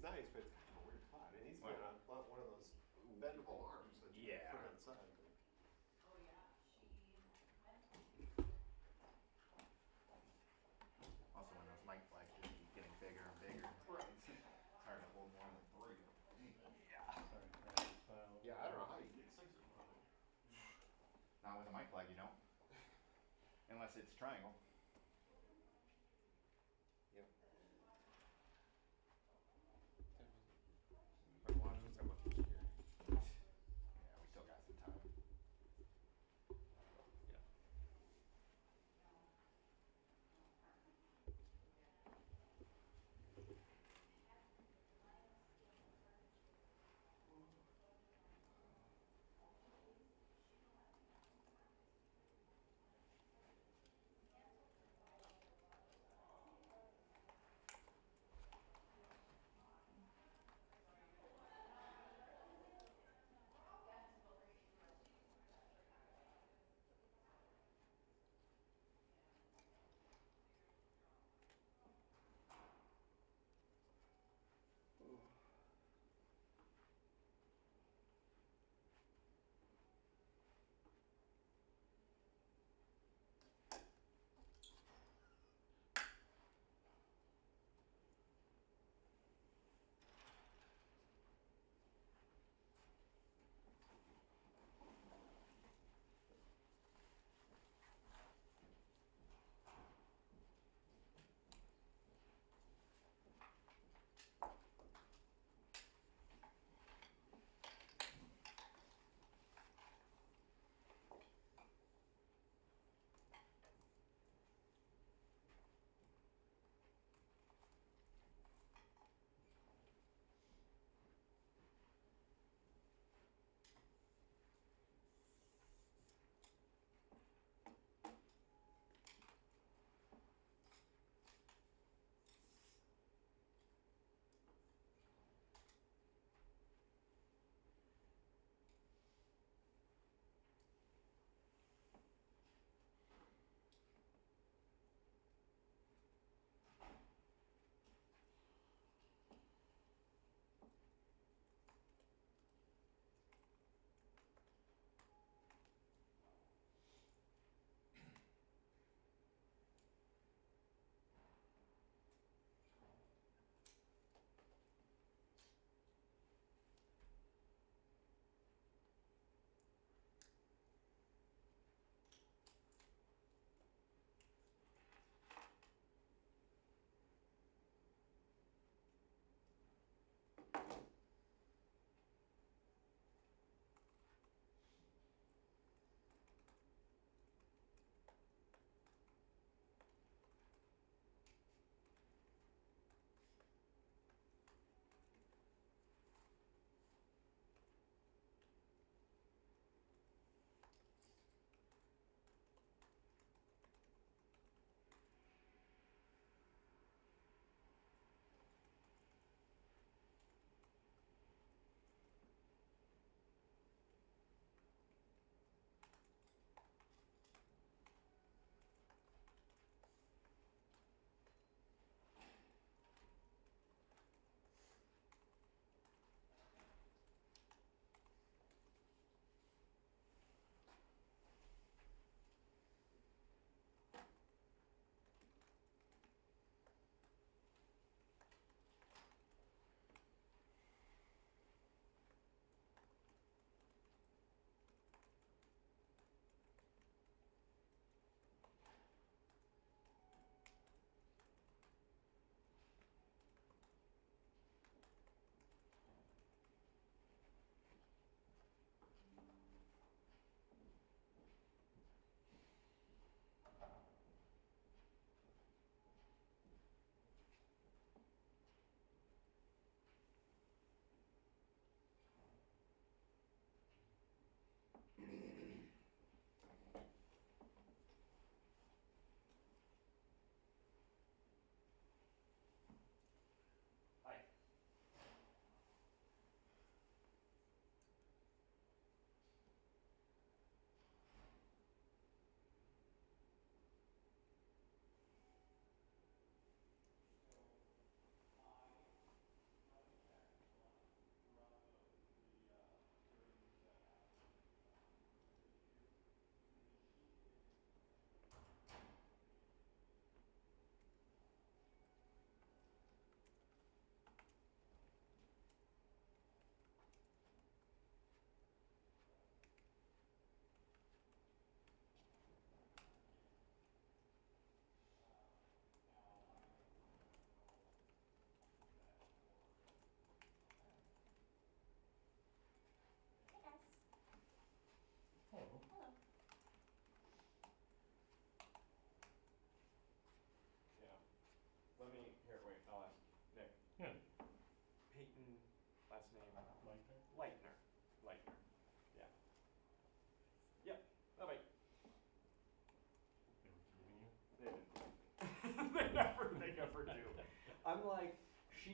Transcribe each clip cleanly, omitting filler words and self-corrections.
it's nice, but it's kind of a weird cloud. It needs to be on one of those bendable arms that you can put outside. Also, when those mic flags just keep getting bigger and bigger, it's hard to hold more than 3. Yeah. Yeah, I don't know how you get 6 of them. Not with a mic flag, you don't. Unless it's triangle. Yep. Yeah, we still got some time. Yeah.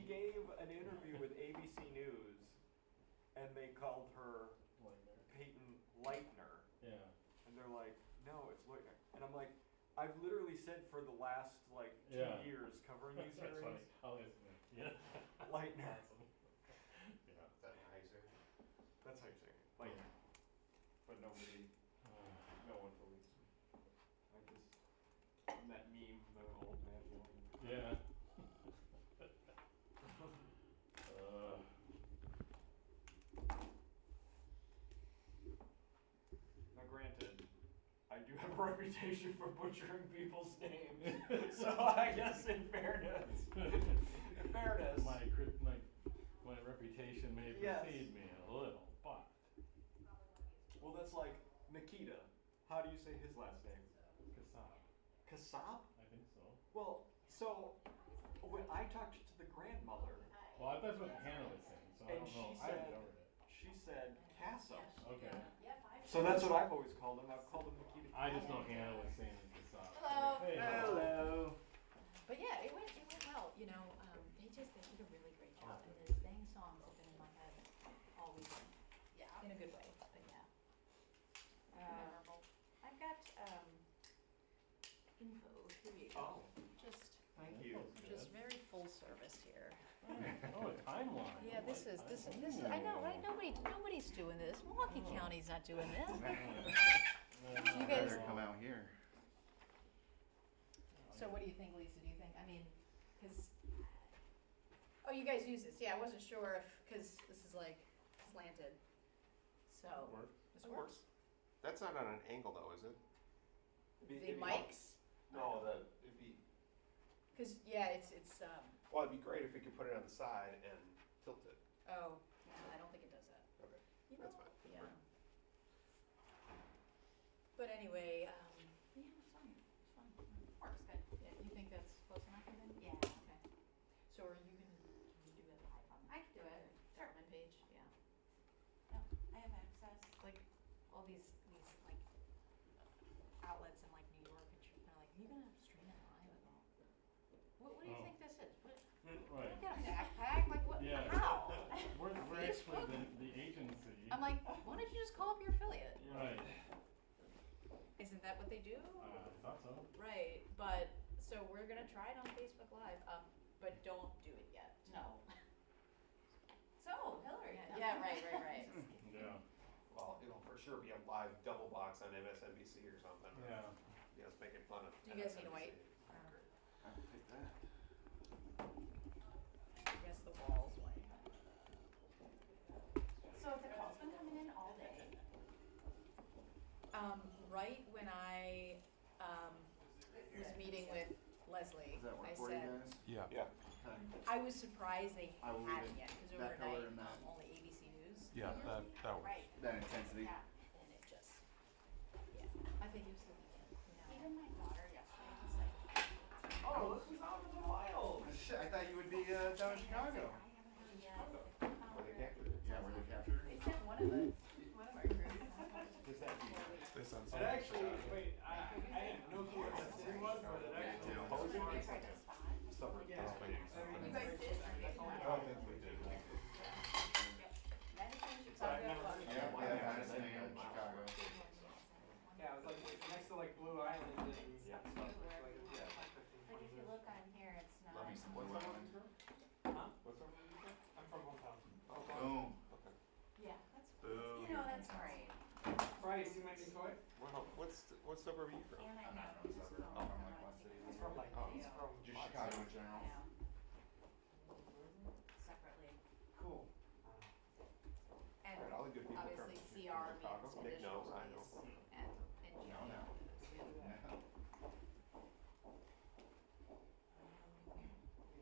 gave an interview with ABC News, and they called her Peyton Leitner. Yeah. And they're like, no, it's Leitner. And I'm like, I've literally said for the last like 2 years covering these That's hearings. funny. Oh, isn't it? Yeah. Leitner. Awesome. Yeah. Is that Geyser? That's how you say it. Leitner. But nobody, no one believes me. I just, that meme, the old man yelling. Yeah. Now granted, I do have a reputation for butchering people's names. So I guess in fairness, my reputation may Yes. precede me a little, but well, that's like Nikita. How do you say his last name? Kasab. Kasab? I think so. Well, so when I talked to the grandmother, Well, that's what Hannah was saying, so I and don't know. I haven't covered it. she said Casa. Okay. So that's what I've always called him. I've called him Nikita. I just know Hannah was saying Kasab. Hello. Hey, Hello. But yeah, it went well. You know, they did a really great job, and those dang songs have been in my head all weekend. Yeah. In a good way, but yeah. I've got info. Here you go. Oh. Just Thank you. just very full service here. Oh, a timeline. Yeah, this is I know, right? Nobody's doing this. Milwaukee County's not doing this. You I'd guys- rather come out here. So what do you think, Lisa? Do you think, I mean, because, oh, you guys use this. Yeah, I wasn't sure if, because this is like slanted. So, this That works. That's not on an angle though, is it? The mics? No, it'd be, Because, yeah, it's, well, it'd be great if we could put it on the side and tilt it. oh, yeah, I don't think it does that. Okay, You that's know, fine. Yeah. But anyway, yeah, it's fun. It's fun. Works good. Yeah, you think that's close enough for them? Yeah. Okay. So are you gonna, can you do it live on? I can do it. Development page, yeah. Yep, I have access. Like, all these like outlets in like New York and shit, they're like, are you gonna stream it live at all? What do you Oh. think this is? What, Right. I got a backpack, like what, Yeah. how? We're actually the agency. I'm like, why don't you just call up your affiliate? Right. Isn't that what they do? I thought so. Right, but, so we're gonna try it on Facebook Live, but don't do it yet. No. So, Hillary. Yeah, right. Yeah. Well, it'll for sure be a live double box on MSNBC or something. Yeah. You know, it's making fun of. Do you guys need a white? I can take that. I guess the wall's white. So if the call's been coming in all day, Right when I, was meeting with Leslie, Does that work I for you said, guys? Yeah. Okay. I was surprised they I will leave hadn't it yet, because that color overnight, and that. only ABC News. Yeah, that works. right, That intensity. yeah. And it just, yeah, I think it was the weekend, you know. Even my daughter yesterday was like, Oh, this was out in the wild. Shit, I thought you would be down in Chicago. Where they captured it. Yeah, where they captured her. They sent one of our crews. Just that deep. They sent It something. actually, wait, I had no clue what that city was, but it actually. Yeah. Posing? Summer Yeah. proceedings. You guys did? I don't think we did. Madison, Sorry, Chicago. never- Yeah, Madison and Chicago. Yeah, it was like next to like Blue Island and Yeah. stuff. Like, yeah, like 15, Like if you look on here, it's not. Love me some Blue Island. Huh? What's over there? I'm from hometown. Boom. Okay. Yeah, that's, Boom. you know, that's great. Bryce, you might enjoy it. Well, what suburb are you from? And I I'm not know. from a suburb. I'm from like West City. He's from like, Oh. he's from. Just Boston. Chicago in general. I know. Separately. Cool. And Alright, all the good people from obviously from CR Chicago. means Nick knows, I conditional know. release and No, no.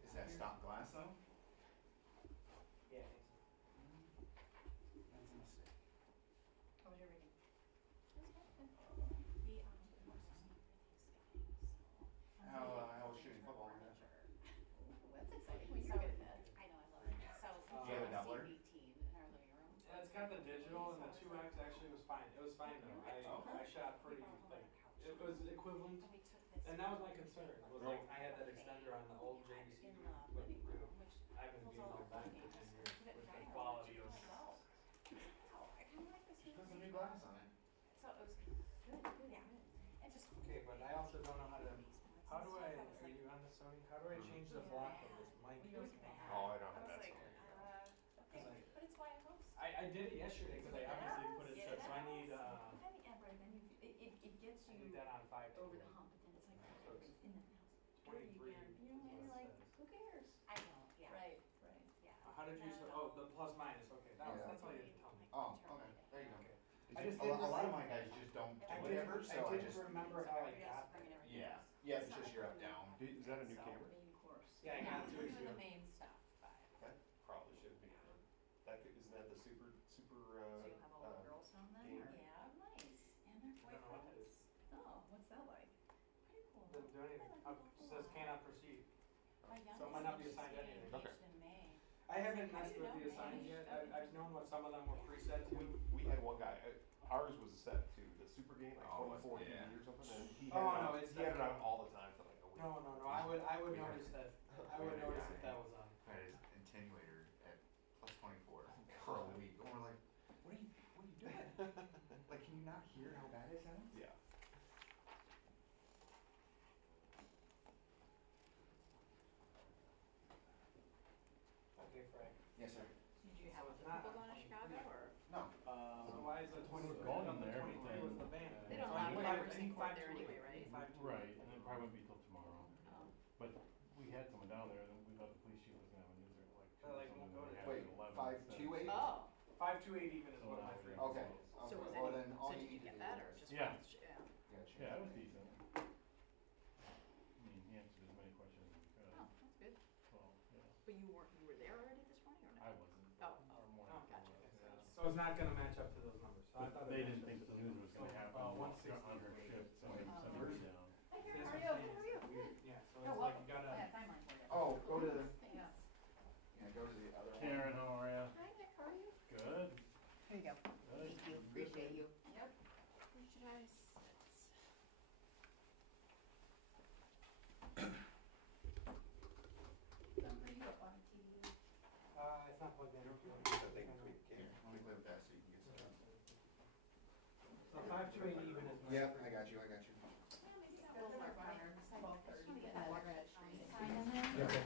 Is that stop glass though? Yeah. That's a mistake. How was your reading? How was shooting football like that? That's exciting, well, you're good at that. I know, I love it. So, Do you have a doubler? CBT in our living room. Yeah, it's got the digital and the 2X actually was fine. It was fine though. I shot pretty, like, it was equivalent. And we took this. And that was my concern, was like, I had that extender on the old JVC, In the like, living room, which I've been did it yesterday, cause I obviously put it, so I need, But then it gets I need you that on 5 over the hump, but then it's like, So it's in that house. 23 You is know, what and you're it like, says. who cares? I know, yeah. Right. Yeah. How did you, oh, the plus minus, okay, that's all you had to tell me. Oh, okay, there you go. Okay. It's I just- just a didn't lot of remember- my guys just don't I do it ever, so I didn't just, remember how I got there. yeah, it's just you're up, down. Is that a new camera? Main course. Yeah, I got it 2 We're weeks doing ago. the main stuff, but, That probably should be on. Isn't that the super, so you'll have all the girls down then, game. or? Yeah, nice, and their I don't know what that is. boyfriends. Oh, what's that like? Pretty cool. Didn't do anything, it says cannot proceed. My So it might not be youngest assigned is getting anything. Okay. engaged in May. I haven't How do messed you with know, the man? assigns yet, I've known what some of them were preset to. We had one guy, ours was set to the super game, like Oh, 24 yeah. or something, and he Oh, had it no, on, it's he had it on definitely- all the time for like a week. No, I would We notice had- that, I would notice if that was on. had his attenuator at plus 24 for a week, and we're like, what are you doing? Like, can you not hear how bad it sounds? Yeah. Okay, Frank. Yes, sir. Did you have So other it's not people going to on Chicago, 23. or? No, So why is the 23? going I thought the there, 23 but was the then- band. They don't So I allow need drivers I in need court 5 there to anyway, eight. I right? need 5 to Right, eight. and it probably won't be till tomorrow. Oh. But we had someone down there, and we thought the police chief was gonna have a news at like 2 or Like, something, won't go and we to- had wait, it at 11 5, instead. 2, 8? Oh, 5 to 8 even is So what now my we're- frequency Okay, is. So okay, was well any, then, all so you did you need to get do that, or is, just? Yeah. Yeah. gotcha. Yeah, it was decent. I mean, he answered as many questions as he could, Oh, that's good. so, yeah, But you were there already this morning, or I no? wasn't. Oh, Our Oh, morning gotcha. crew was, yeah. So it's not gonna match up to those numbers. So I thought it They matched didn't up think to the those news was gonna numbers. happen Oh, on 160. her shift, so Wait, they sent yours? her down. hi, See, Karen, that's how what are I'm you? saying, it's weird. Yeah, so Oh, it's well, like you gotta. I have timeline for you. Oh, go to, Yeah. yeah, go to the other one. Karen, how are ya? Hi, Nick, how are you? Good, Here you go. good. Thank you, appreciate you. Yep. Where should I sit? Done for you up on the TV. It's not plugged in. I think we Here, can. let me play with that so you can get some. So 5 to 8 even is my. Yep, I got you. Yeah, maybe that We'll will mark work. on our I 12:30 just wanna get and that walk red that street. sign in there. Okay.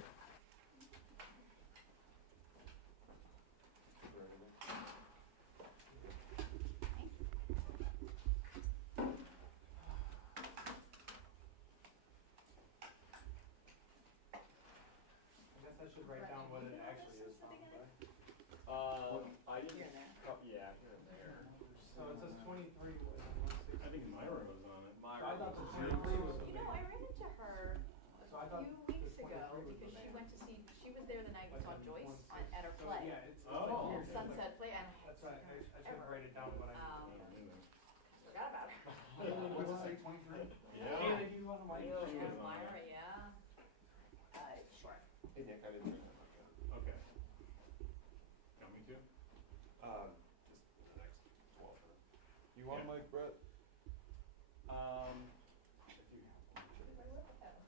I guess I should write down what it actually is from, right? I Here and there. yeah, here and there. So it says 23 and then 160. I think Myra was on it. So I thought the 23 was the You know, big I ran into her So I a thought few weeks the 23 ago was the because she band. went to see, she was there the night we Like saw on Joyce 160. at her So, play. yeah, it's Oh, like At weird. okay. Sunset Play, and That's right, I should write it down what I Um, need. forgot about her. What's it say, 23? Yeah. Kayla, do you wanna wipe You your She shoes? was and on Myra, it. yeah. Sure. Hey Nick, I didn't bring that much up. Okay. Got me too? Just the next 12 minutes. You want Yeah. Mike, Brett? If you have one.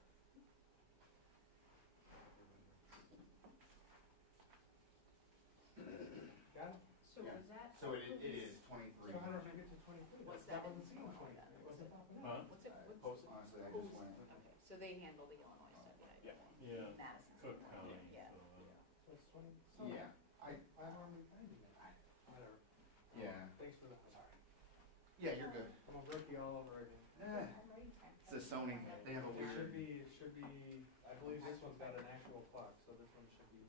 Got it? So Yeah. was that? So it is 23. So how did you get to 23? What's That that? wasn't seen 23, it wasn't popping up. Huh? What's it, what's? Honestly, I just went. Okay, so they handle the Illinois stuff, yeah. Yeah, Madison. Cook County, Yeah. so, So it's 20, so Yeah, I normally find it. Whatever. yeah, Thanks for that, sorry. yeah, you're good. I'm a rookie all over again. It's the Sony, they have a It should weird, be, I believe this one's got an actual clock, so this one should be,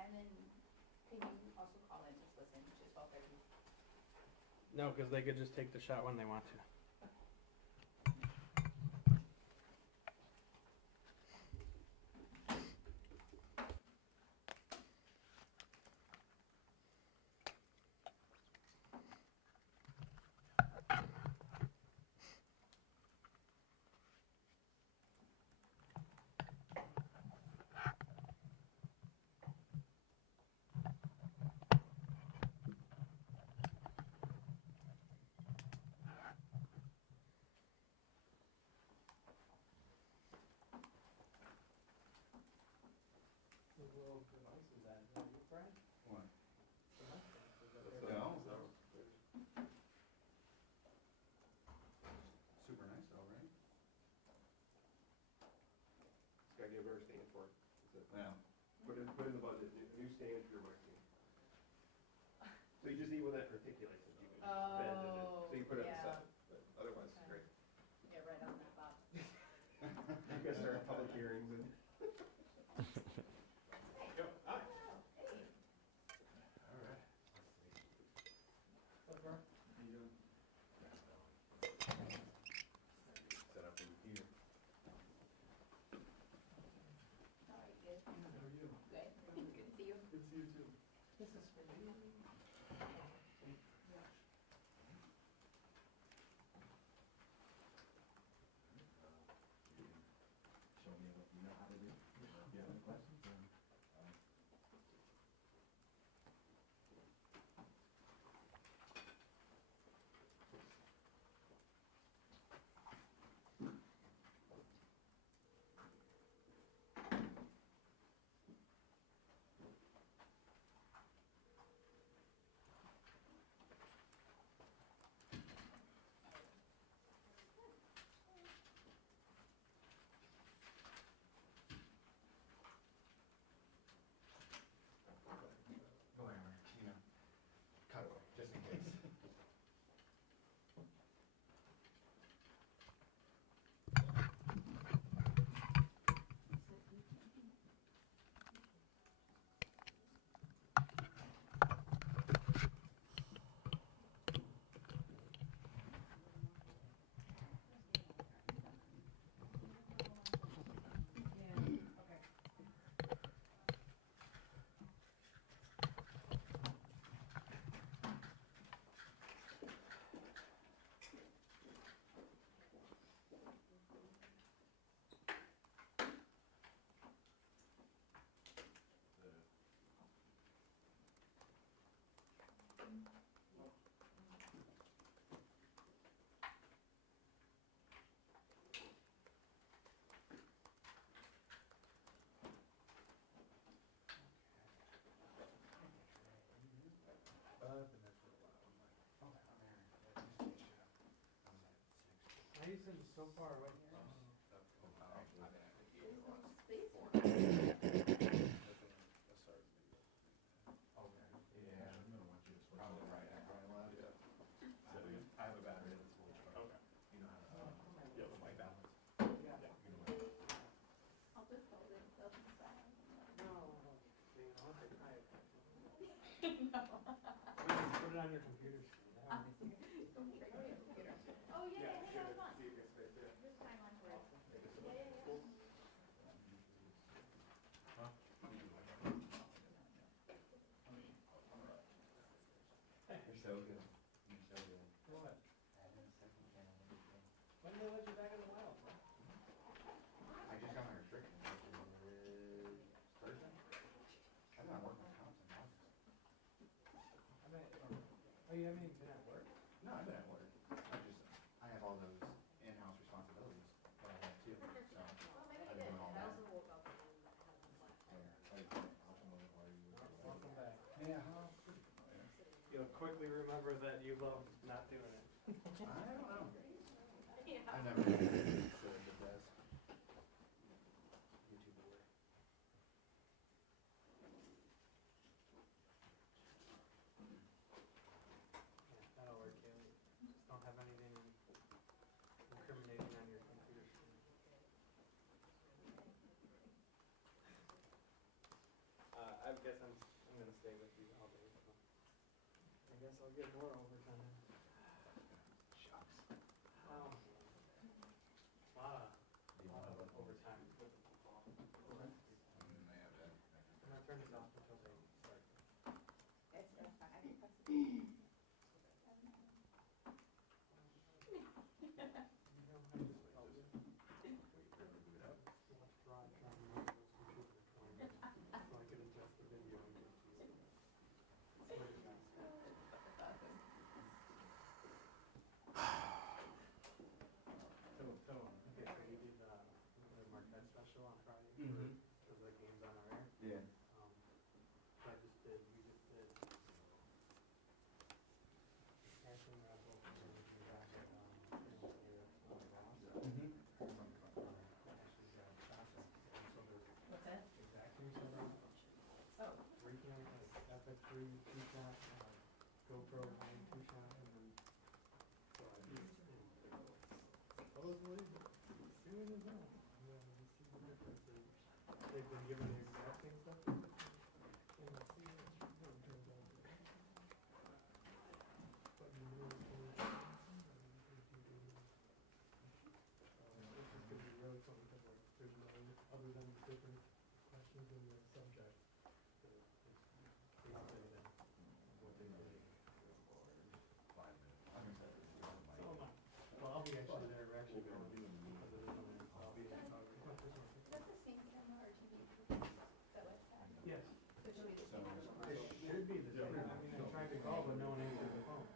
And then, can you also call in, just listen, just while they're. No, because they could just take the shot when they want to. The little device is that, is that your friend? what? The mic thing, is that That's their- No. It's Super nice though, right? gotta get a better stand for it. That's it. Yeah. Put in the budget, new stand for your mic stand. So you just need one that articulates it, you can bend it, Oh, so you put it on the yeah. side, but otherwise it's Okay. great. Yeah, right on that, Bob. You guys start public hearings and. Go, hi. Hey. All right. How you doing? Set up in here. All right, good. How are you? Good. Good to see you. Good to see you too. This is for you. You can show me what you know how to do. If you have any questions, then, go hammer, you know, cut away, just in case. Why are you sitting so far away here? Probably right after I left. I have a battery that's full charge. You know how to, white balance. You know what? I'll just hold it, they'll be fine. Put it on your computer screen. That would be- Oh, yeah, Yeah, yeah, sure, that was fun. see if it's right there. This time on tour. You're so good. You're so good. For what? Adding a second channel and everything. When did they let you back in the wild? I just got my restriction. Thursday? I've been working with cops in August. Oh, you haven't even been at work? No, I've been at work. I have all those in-house responsibilities that I have too, so I've been doing all that. Welcome back. Yeah, huh? You'll quickly remember that you love not doing it. I don't know. I've never been so the best YouTube away. Yeah, that'll work, Kaylee. Just don't have anything incriminating on your computer screen. I guess I'm gonna stay with you all day, so. I guess I'll get more overtime. Shucks. Wow. A lot of overtime with the football. I'm gonna turn this off until they start. That's fine, I can press it. You know, I just felt it. Watch Rod try and run those computer recordings so I could adjust the video and get to you. Swear to God. So, okay, so we did the Marquette special on Friday for the games on our air. Yeah. So we just did Ashton Rebel, and then we came back at, Ross. Ashley's got Shasta, and so there's What's that? exact 3 seven. Oh. Recount, epic 3 2 shots, GoPro high 2-shot, and then so I just supposedly as soon as that, yeah, you see the differences. They've been given the exact same stuff, and you see it turns out that but you know it's only if you do. This is gonna be really fun because like there's no other than different questions in the subject. It's basically what they did. So am I. Well, I'll be actually there. We're actually going because it is on there. I'll be there. Is that the same camera or TV? Is that what it's at? Yes. So it should be the same camera. It should be the same. I mean, I tried to call, but no one answered the phone.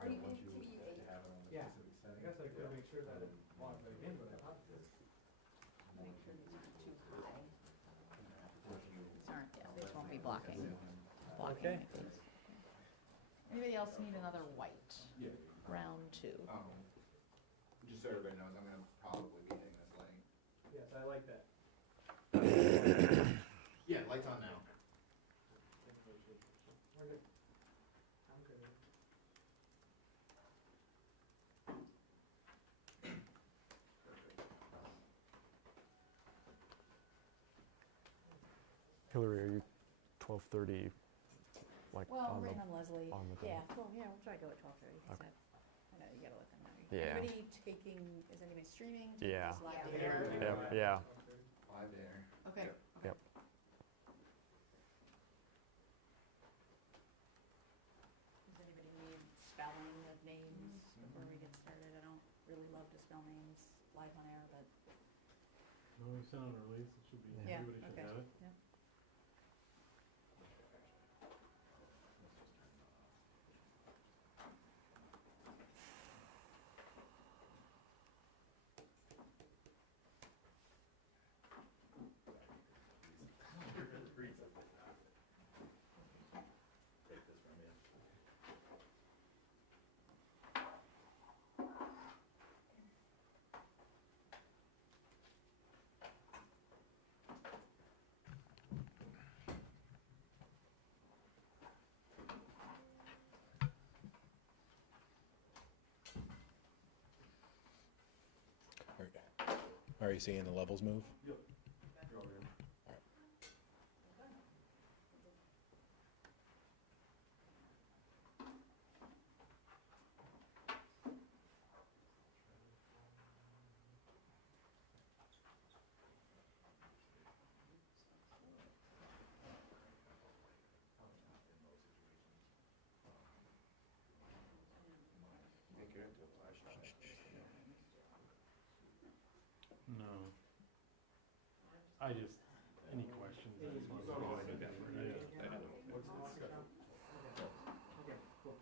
Are you in TV 8? Yeah. I guess I could make sure that it logged back in, but I thought it did. Make sure these aren't too high. These aren't, yeah, these won't be blocking. Okay. anything. Anybody else need another white? Yeah. Round 2. Just so everybody knows, I'm gonna probably be hitting this light. Yes, I like that. Yeah, light's on now. We're good. I'm good. Hillary, are you 12:30? Like Well, on the, written on Leslie. on the thing. Yeah, well, yeah, we'll try to go at 12:30. Okay. I know, you gotta let them know. Yeah. Anybody taking, is anybody streaming? Yeah. Just live Yeah. there? Yep, yeah. Live there. Okay. Yep. Okay. Yep. Does anybody need spelling of names before we get started? I don't really love to spell names live on air, but When we send out our release, it should be, yeah, everybody should okay. have it. Yeah. Are you seeing the levels move? Yep. Make it into a flashlight. No. I just, any questions, I just want to know. I didn't know. What's the schedule? Okay, cool.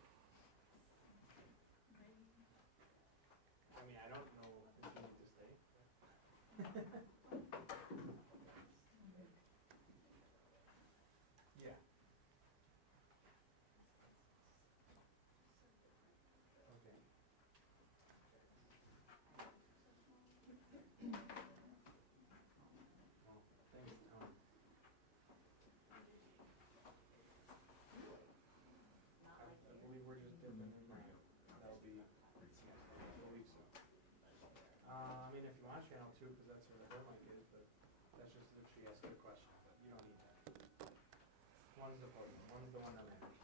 I mean, I don't know if you need to stay. Yeah. Okay. Well, thanks, Tom. I believe we're just dipping in there. That'll be a week soon. I mean, if you want channel 2, because that's where her mic is, but that's just if she asks you a question, but you don't need that. One's the podium, one's the one that matters.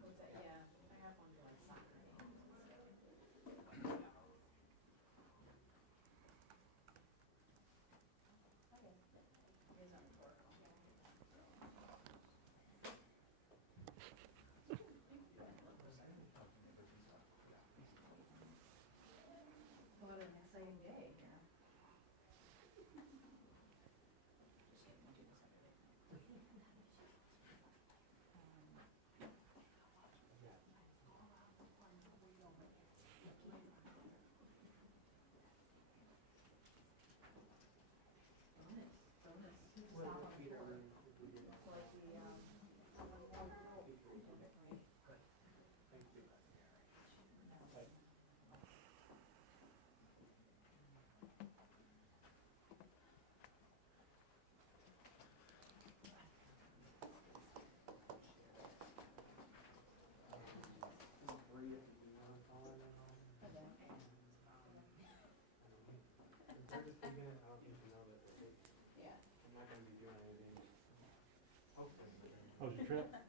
What's that? Yeah, I have one for like soccer games and stuff. Okay. Here's on rhetorical. What an exciting day here. How was your trip? Good.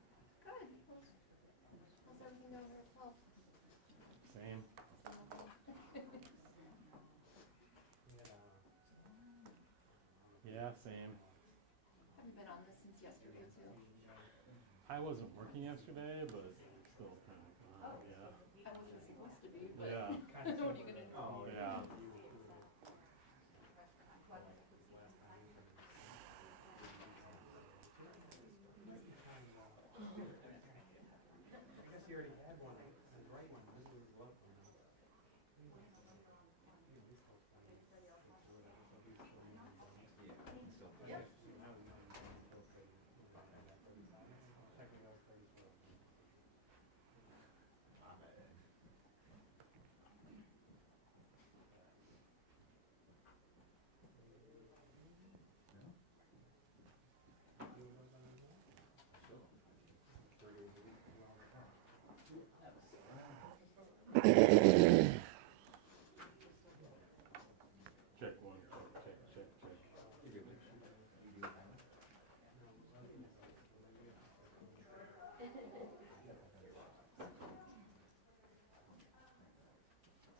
How's everything going there as well? Same. Yeah, same. Have you been on this since yesterday too? I wasn't working yesterday, but it's still kind of, yeah. I wasn't supposed to be, but Yeah. what are you gonna do? Oh, yeah. I guess you already had one, the right one, this was the left one. Yep. Technically, that was 34. Check one, check.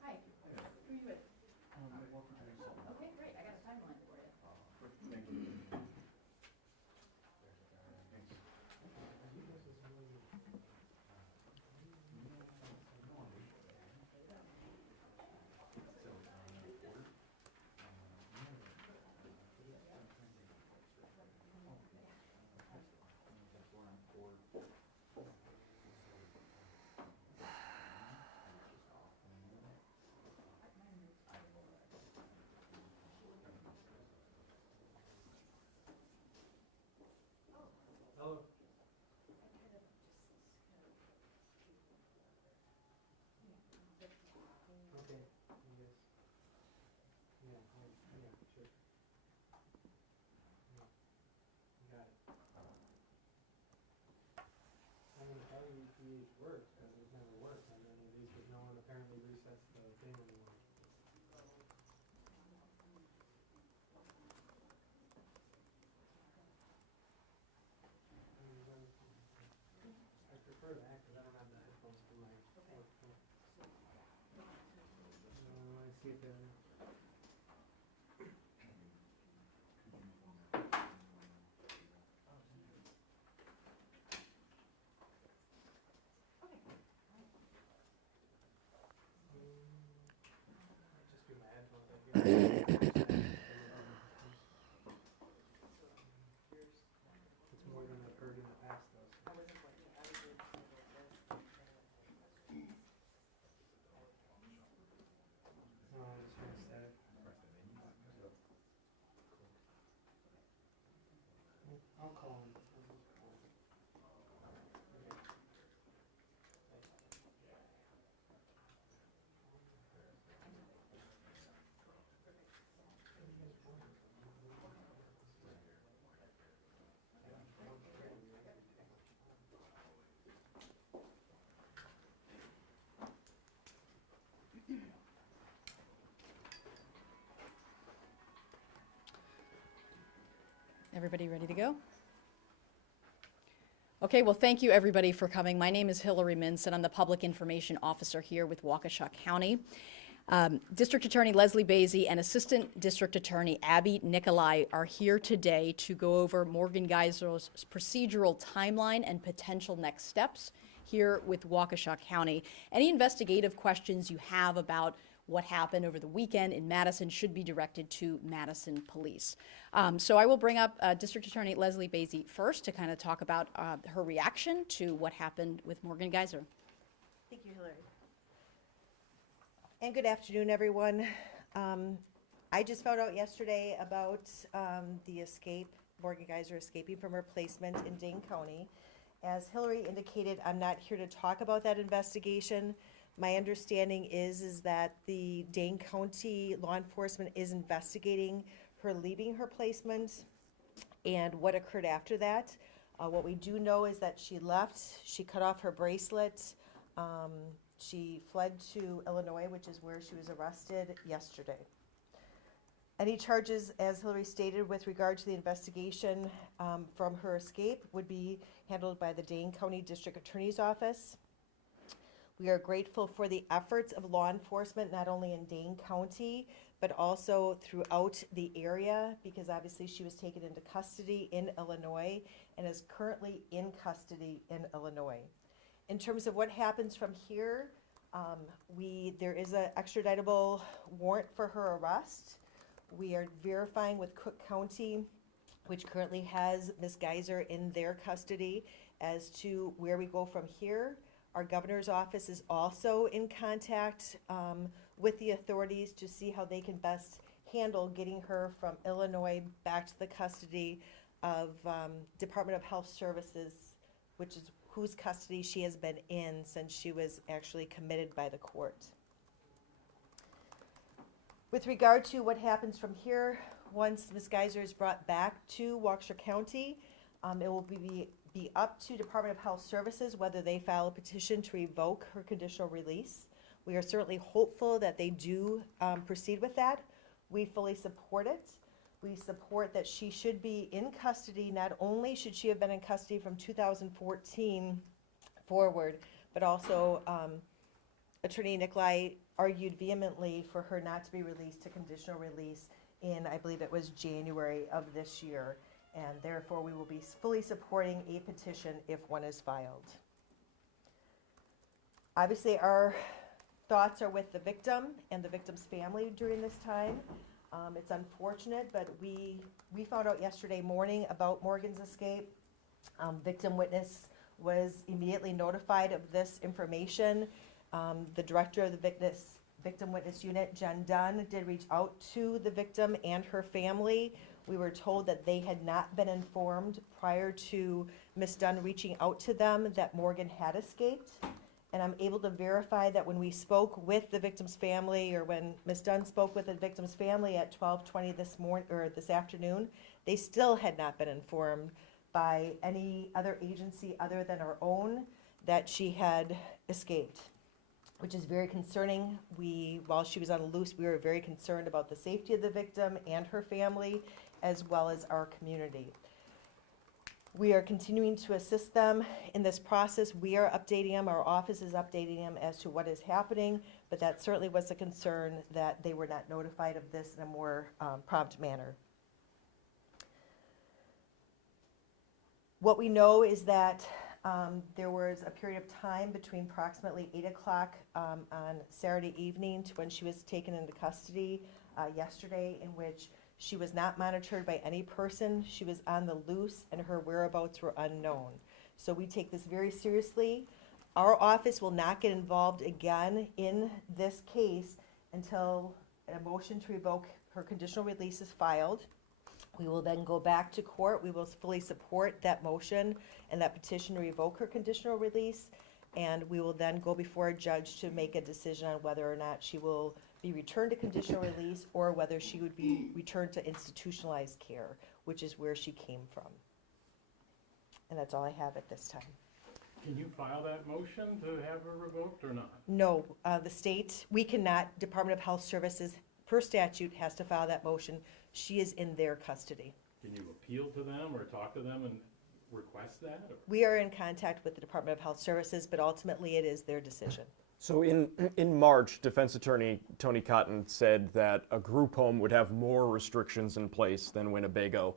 Hi, who are you with? Okay, great, I got a timeline for you. Hello. Okay, I guess. Yeah, sure. Yeah, got it. I mean, LUPH works, because it never worked on any of these, but no one apparently resets the thing anymore. I prefer that, because I don't have the headphones for my work phone. I see it there. Might just be my headphones up here. It's more than I've heard in the past, though. So. No, I'm just gonna static. I'll call him. Everybody ready to go? Okay, well, thank you everybody for coming. My name is Hillary Mintz, and I'm the Public Information Officer here with Waukesha County. District Attorney Leslie Basie and Assistant District Attorney Abby Nicolai are here today to go over Morgan Geyser's procedural timeline and potential next steps here with Waukesha County. Any investigative questions you have about what happened over the weekend in Madison should be directed to Madison Police. So I will bring up District Attorney Leslie Basie first to kind of talk about her reaction to what happened with Morgan Geyser. Thank you, Hillary. And good afternoon, everyone. I just found out yesterday about the escape, Morgan Geyser escaping from her placement in Dane County. As Hillary indicated, I'm not here to talk about that investigation. My understanding is that the Dane County law enforcement is investigating her leaving her placement and what occurred after that. What we do know is that she left, she cut off her bracelet, she fled to Illinois, which is where she was arrested yesterday. Any charges, as Hillary stated, with regard to the investigation from her escape would be handled by the Dane County District Attorney's Office. We are grateful for the efforts of law enforcement, not only in Dane County, but also throughout the area, because obviously she was taken into custody in Illinois and is currently in custody in Illinois. In terms of what happens from here, there is an extraditable warrant for her arrest. We are verifying with Cook County, which currently has Ms. Geyser in their custody, as to where we go from here. Our governor's office is also in contact with the authorities to see how they can best handle getting her from Illinois back to the custody of Department of Health Services, which is whose custody she has been in since she was actually committed by the court. With regard to what happens from here, once Ms. Geyser is brought back to Waukesha County, it will be up to Department of Health Services whether they file a petition to revoke her conditional release. We are certainly hopeful that they do proceed with that. We fully support it. We support that she should be in custody. Not only should she have been in custody from 2014 forward, but also Attorney Nicolai argued vehemently for her not to be released to conditional release in, I believe it was January of this year. And therefore, we will be fully supporting a petition if one is filed. Obviously, our thoughts are with the victim and the victim's family during this time. It's unfortunate, but we found out yesterday morning about Morgan's escape. Victim witness was immediately notified of this information. The director of the victim witness unit, Jen Dunn, did reach out to the victim and her family. We were told that they had not been informed prior to Ms. Dunn reaching out to them that Morgan had escaped. And I'm able to verify that when we spoke with the victim's family, or when Ms. Dunn spoke with the victim's family at 12:20 this afternoon, they still had not been informed by any other agency other than our own that she had escaped, which is very concerning. While she was on loose, we were very concerned about the safety of the victim and her family, as well as our community. We are continuing to assist them in this process. We are updating them, our office is updating them as to what is happening, but that certainly was a concern that they were not notified of this in a more prompt manner. What we know is that there was a period of time between approximately 8 o'clock on Saturday evening to when she was taken into custody yesterday, in which she was not monitored by any person. She was on the loose and her whereabouts were unknown. So we take this very seriously. Our office will not get involved again in this case until a motion to revoke her conditional release is filed. We will then go back to court. We will fully support that motion and that petition to revoke her conditional release. And we will then go before a judge to make a decision on whether or not she will be returned to conditional release or whether she would be returned to institutionalized care, which is where she came from. And that's all I have at this time. Can you file that motion to have her revoked or not? No, the state, we cannot, Department of Health Services, per statute, has to file that motion. She is in their custody. Can you appeal to them or talk to them and request that? Or? We are in contact with the Department of Health Services, but ultimately it is their decision. So in March, Defense Attorney Tony Cotton said that a group home would have more restrictions in place than Winnebago.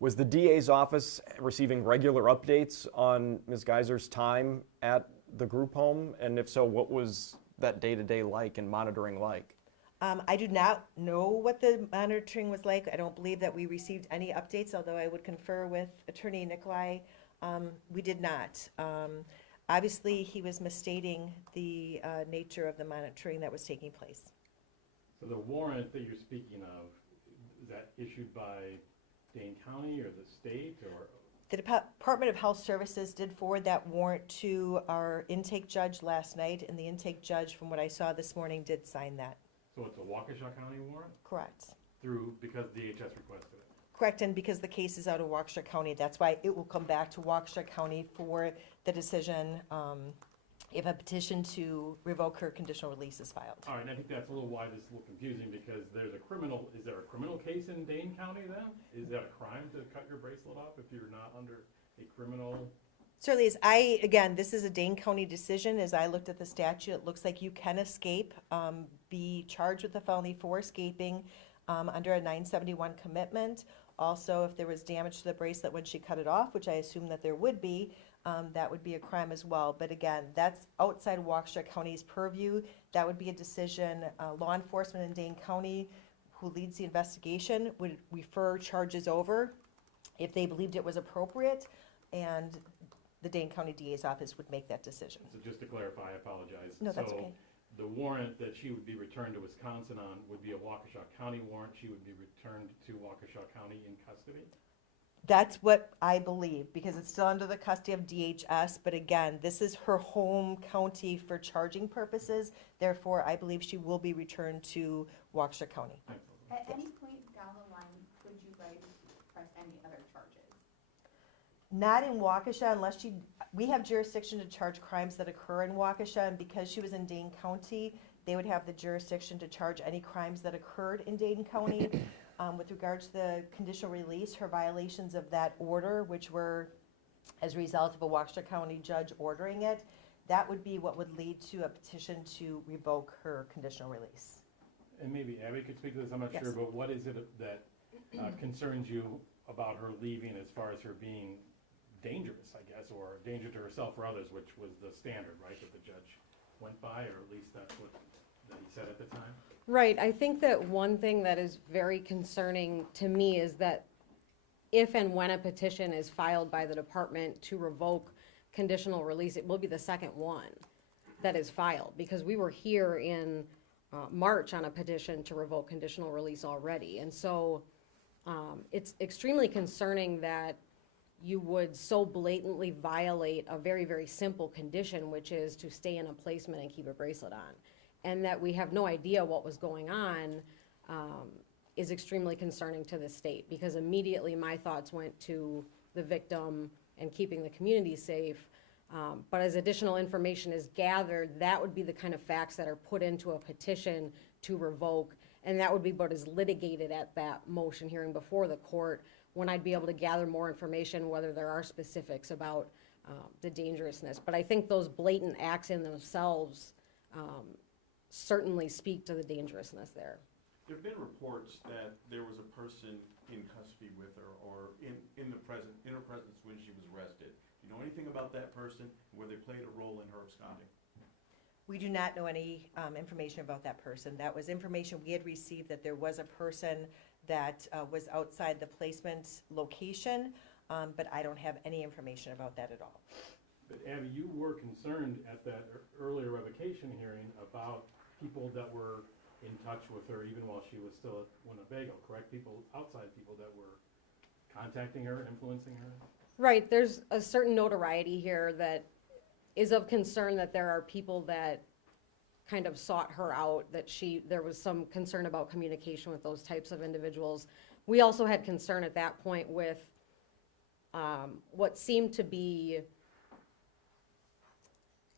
Was the DA's office receiving regular updates on Ms. Geyser's time at the group home? And if so, what was that day-to-day like and monitoring like? I do not know what the monitoring was like. I don't believe that we received any updates, although I would confer with Attorney Nicolai. We did not. Obviously, he was misstating the nature of the monitoring that was taking place. So the warrant that you're speaking of, is that issued by Dane County or the state or? The Department of Health Services did forward that warrant to our intake judge last night, and the intake judge, from what I saw this morning, did sign that. So it's a Waukesha County warrant? Correct. Because DHS requested it? Correct, and because the case is out of Waukesha County, that's why it will come back to Waukesha County for the decision if a petition to revoke her conditional release is filed. All right, and I think that's a little why this is a little confusing, because is there a criminal case in Dane County then? Is that a crime to cut your bracelet off if you're not under a criminal? Certainly is. Again, this is a Dane County decision. As I looked at the statute, it looks like you can escape, be charged with a felony for escaping under a 971 commitment. Also, if there was damage to the bracelet when she cut it off, which I assume that there would be, that would be a crime as well. But again, that's outside Waukesha County's purview. That would be a decision, law enforcement in Dane County, who leads the investigation, would refer charges over if they believed it was appropriate, and the Dane County DA's office would make that decision. So just to clarify, I apologize. No, that's okay. The warrant that she would be returned to Wisconsin on would be a Waukesha County warrant. She would be returned to Waukesha County in custody? That's what I believe, because it's still under the custody of DHS, but again, this is her home county for charging purposes. Therefore, I believe she will be returned to Waukesha County. At any point down the line, could you guys press any other charges? Not in Waukesha unless we have jurisdiction to charge crimes that occur in Waukesha, and because she was in Dane County, they would have the jurisdiction to charge any crimes that occurred in Dane County. With regards to the conditional release, her violations of that order, which were as a result of a Waukesha County judge ordering it, that would be what would lead to a petition to revoke her conditional release. And maybe Abby could speak to this, I'm not Yes. sure, but what is it that concerns you about her leaving as far as her being dangerous, I guess, or a danger to herself or others, which was the standard, right, that the judge went by, or at least that's what that he said at the time? Right. I think that one thing that is very concerning to me is that if and when a petition is filed by the department to revoke conditional release, it will be the second one that is filed, because we were here in March on a petition to revoke conditional release already. And so it's extremely concerning that you would so blatantly violate a very, very simple condition, which is to stay in a placement and keep a bracelet on. And that we have no idea what was going on is extremely concerning to the state, because immediately my thoughts went to the victim and keeping the community safe. But as additional information is gathered, that would be the kind of facts that are put into a petition to revoke, and that would be what is litigated at that motion hearing before the court, when I'd be able to gather more information, whether there are specifics about the dangerousness. But I think those blatant acts in themselves certainly speak to the dangerousness there. There have been reports that there was a person in custody with her, or in her presence when she was arrested. Do you know anything about that person, where they played a role in her absconding? We do not know any information about that person. That was information we had received, that there was a person that was outside the placement location, but I don't have any information about that at all. But Abby, you were concerned at that earlier revocation hearing about people that were in touch with her even while she was still at Winnebago, correct? Outside people that were contacting her, influencing her? Right, there's a certain notoriety here that is of concern, that there are people that kind of sought her out, that there was some concern about communication with those types of individuals. We also had concern at that point with what seemed to be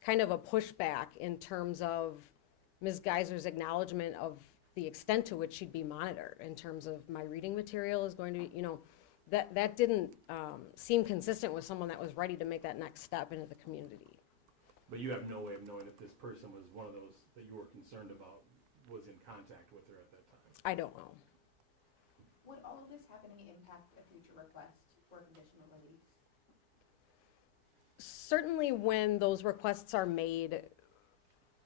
kind of a pushback in terms of Ms. Geyser's acknowledgement of the extent to which she'd be monitored, in terms of my reading material is going to be, that didn't seem consistent with someone that was ready to make that next step into the community. But you have no way of knowing if this person was one of those that you were concerned about, was in contact with her at that time? I don't know. Would all of this happening impact a future request for conditional release? Certainly when those requests are made,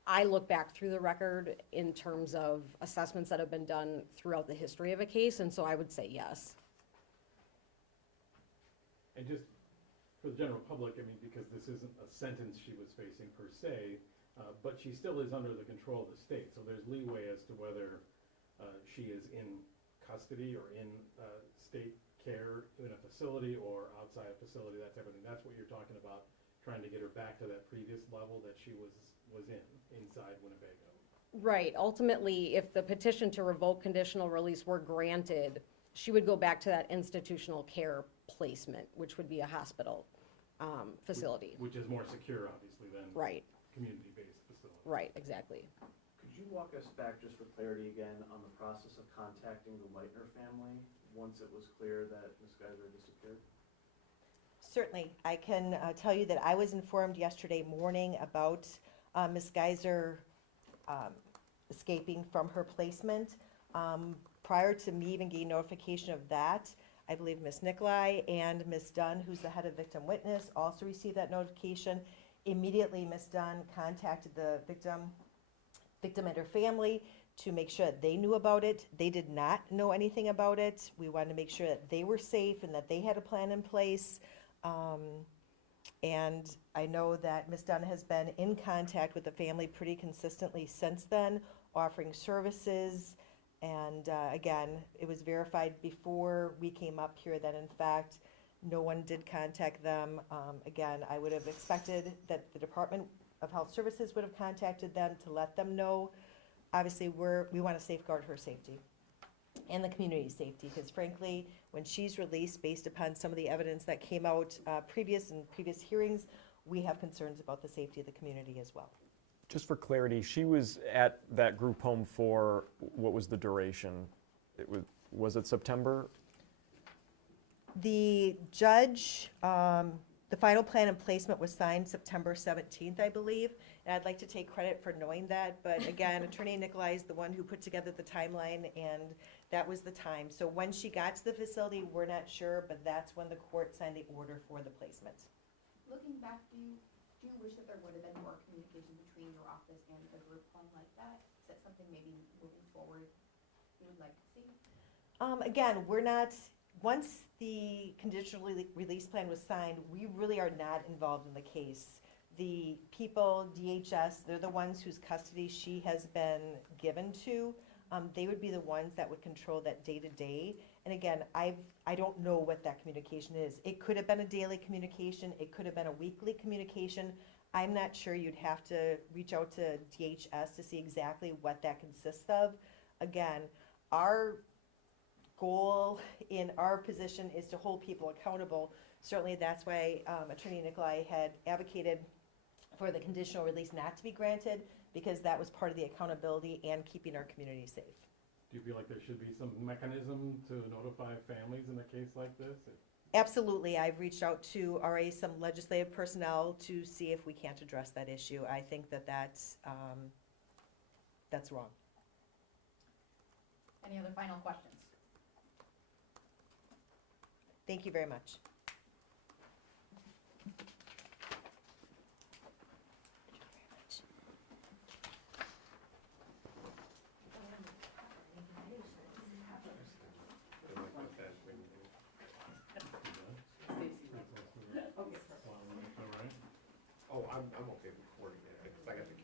I look back through the record in terms of assessments that have been done throughout the history of a case, and so I would say yes. And just for the general public, I mean, because this isn't a sentence she was facing per se, but she still is under the control of the state, so there's leeway as to whether she is in custody or in state care in a facility or outside a facility, that type of thing. That's what you're talking about, trying to get her back to that previous level that she was inside Winnebago. Right. Ultimately, if the petition to revoke conditional release were granted, she would go back to that institutional care placement, which would be a hospital facility. Which is more secure, obviously, than right. community-based facility. Right, exactly. Could you walk us back just for clarity again on the process of contacting the Leitner family once it was clear that Ms. Geyser disappeared? Certainly. I can tell you that I was informed yesterday morning about Ms. Geyser escaping from her placement. Prior to me even getting notification of that, I believe Ms. Nicolai and Ms. Dunn, who's the head of victim witness, also received that notification. Immediately, Ms. Dunn contacted the victim and her family to make sure that they knew about it. They did not know anything about it. We wanted to make sure that they were safe and that they had a plan in place. And I know that Ms. Dunn has been in contact with the family pretty consistently since then, offering services. And again, it was verified before we came up here that in fact, no one did contact them. Again, I would have expected that the Department of Health Services would have contacted them to let them know. Obviously, we want to safeguard her safety and the community's safety, because frankly, when she's released, based upon some of the evidence that came out previous hearings, we have concerns about the safety of the community as well. Just for clarity, she was at that group home for, what was the duration? Was it September? The judge, the final plan and placement was signed September 17th, I believe, and I'd like to take credit for knowing that, but again, Attorney Nicolai is the one who put together the timeline, and that was the time. So when she got to the facility, we're not sure, but that's when the court signed the order for the placement. Looking back, do you wish that there would have been more communication between your office and the group home like that? Is that something maybe moving forward you would like to see? Again, we're not, once the conditional release plan was signed, we really are not involved in the case. The people, DHS, they're the ones whose custody she has been given to. They would be the ones that would control that day-to-day. And again, I don't know what that communication is. It could have been a daily communication. It could have been a weekly communication. I'm not sure. You'd have to reach out to DHS to see exactly what that consists of. Again, our goal in our position is to hold people accountable. Certainly that's why Attorney Nicolai had advocated for the conditional release not to be granted, because that was part of the accountability and keeping our community safe. Do you feel like there should be some mechanism to notify families in a case like this? Absolutely. I've reached out to already some legislative personnel to see if we can't address that issue. I think that that's wrong. Any other final questions? Thank you very much. Oh, I'm okay recording it, because I got the